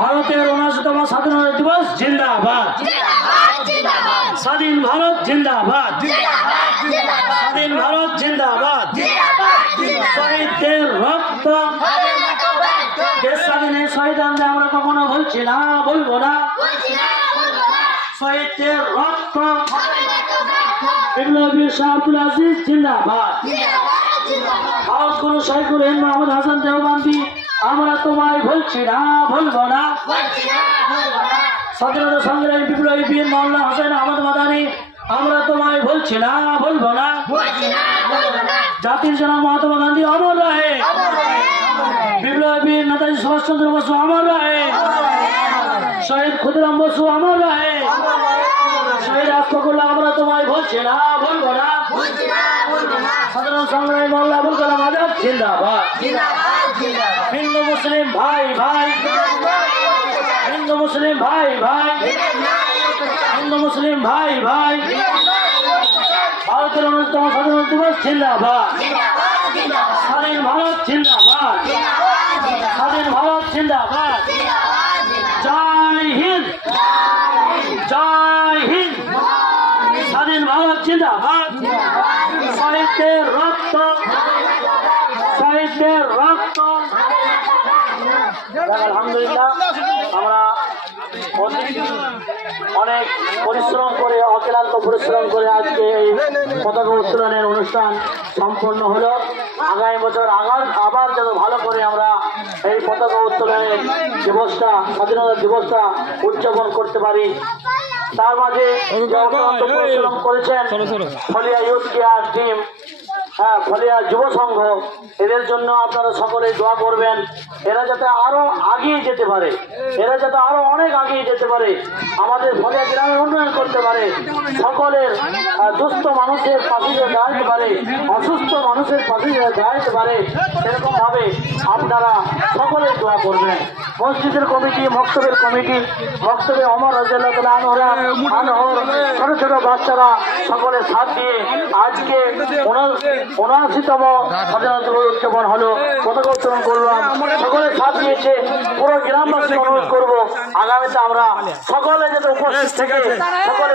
ভারতের ৭৯তম স্বাধীনতা দিবস জিন্দাবাদ। স্বাধীন ভারত জিন্দাবাদ। স্বাধীন ভারত জিন্দাবাদ। শহীদদের রক্ত দেশ স্বাধীনের শহীদানদের আমরা কখনো বলছি না, বলবো না। শহীদদের রক্ত বিপ্লবী শাহ আব্দুল আজিজ জিন্দাবাদ। ভারত গুরু শহীদুল হিন্দ মোহাম্মদ হাসান দেওবন্দি আমরা তোমায় বলছি না, বলবো না। স্বাধীনতা সংগ্রামী বিপ্লবী বীর মাওলানা হোসেন আহমদ মাদানী আমরা তোমায় বলছি না, বলবো না। জাতির জনক মহাত্মা গান্ধী অমর রহে। বিপ্লবী নেতাজি সুভাষচন্দ্র বসু অমর রহে। শহীদ ক্ষুদিরাম বসু অমর রহে। শহীদ আশফাকুল্লাহ আমরা তোমায় বলছি না, বলবো না। স্বাধীনতা সংগ্রামী মোল্লা আবুল কালাম আজাদ জিন্দাবাদ। হিন্দু মুসলিম ভাই ভাই, হিন্দু মুসলিম ভাই ভাই, হিন্দু মুসলিম ভাই ভাই। ভারতের ৭৯তম স্বাধীনতা দিবস জিন্দাবাদ। স্বাধীন ভারত জিন্দাবাদ। স্বাধীন ভারত জিন্দাবাদ। জয় হিন্দ, জয় হিন্দ। স্বাধীন ভারত জিন্দাবাদ। শহীদদের রক্ত, শহীদদের রক্ত। আলহামদুলিল্লাহ আমরা অনেক পরিশ্রম করে, অক্লান্ত পরিশ্রম করে আজকে এই পতাকা উত্তোলনের অনুষ্ঠান সম্পন্ন হলো। আগামী বছর আবার যেন ভালো করে আমরা এই পতাকা উত্তোলনের দিবসটা, স্বাধীনতা দিবসটা উদযাপন করতে পারি। তার মাঝে পরিশ্রম করেছেন ফলিয়া ইউথ কেয়ার টিম, ফলিয়া যুব সংঘ, এদের জন্য আপনারা সকলে দোয়া করবেন। এরা যাতে আরো আগিয়ে যেতে পারে, এরা যাতে আরো অনেক আগিয়ে যেতে পারে, আমাদের ফলিয়া গ্রামের উন্নয়ন করতে পারে, সকলের দুস্থ মানুষের পাশে দাঁড়াতে পারে, অসুস্থ মানুষের পাশে দাঁড়াতে পারে, এরকম ভাবে আপনারা সকলে দোয়া করবেন। মসজিদের কমিটি, মক্তবের কমিটি, মক্তবে অমর রাদিয়াল্লাহু তাআলা আনহুরা, ছোট ছোট বাচ্চারা সকলে সাথ দিয়ে আজকে ৭৯তম স্বাধীনতা দিবস উদযাপন হলো, পতাকা উত্তোলন করলাম। সকলে সাথ দিয়েছে। পুরো গ্রামবাসী অনুরোধ করবো আগামীতে আমরা সকলে যাতে উপস্থিত থেকে সকলে